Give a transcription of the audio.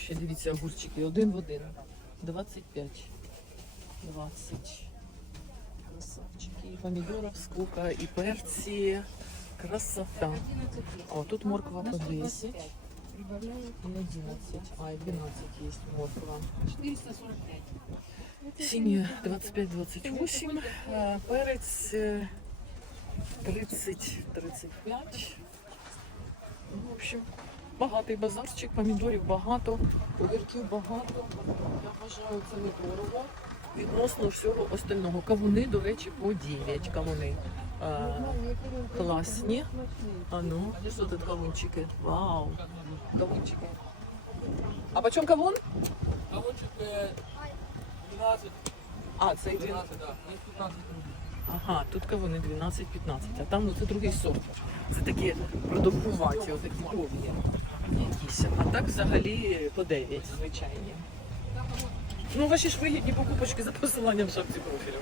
ще дивіться огурчики. Один в один. 25. 20. Красавчики. І помідорів сколько, і перці. Красота. О, тут морква по 10. І 11. А, і 12 є морква. 445. Сині 25-28. е, Перець е, 30-35. Ну, в общем, багатий базарчик, помідорів багато, огірків багато. Я вважаю, це недорого. Відносно всього остального. Кавуни, до речі, по 9 кавуни. Е, класні. А ну, що тут кавунчики? Вау! Кавунчики. А по чому кавун? Кавунчик е, 12, А, це 12. 12, да. Ну, 15. Ага, тут кавуни 12-15, а там ну, це другий сорт. Це такі продовгуваті, отакі. А так взагалі по 9, звичайні. Ну, ваші ж вигідні покупочки за посиланням в шапці профілю.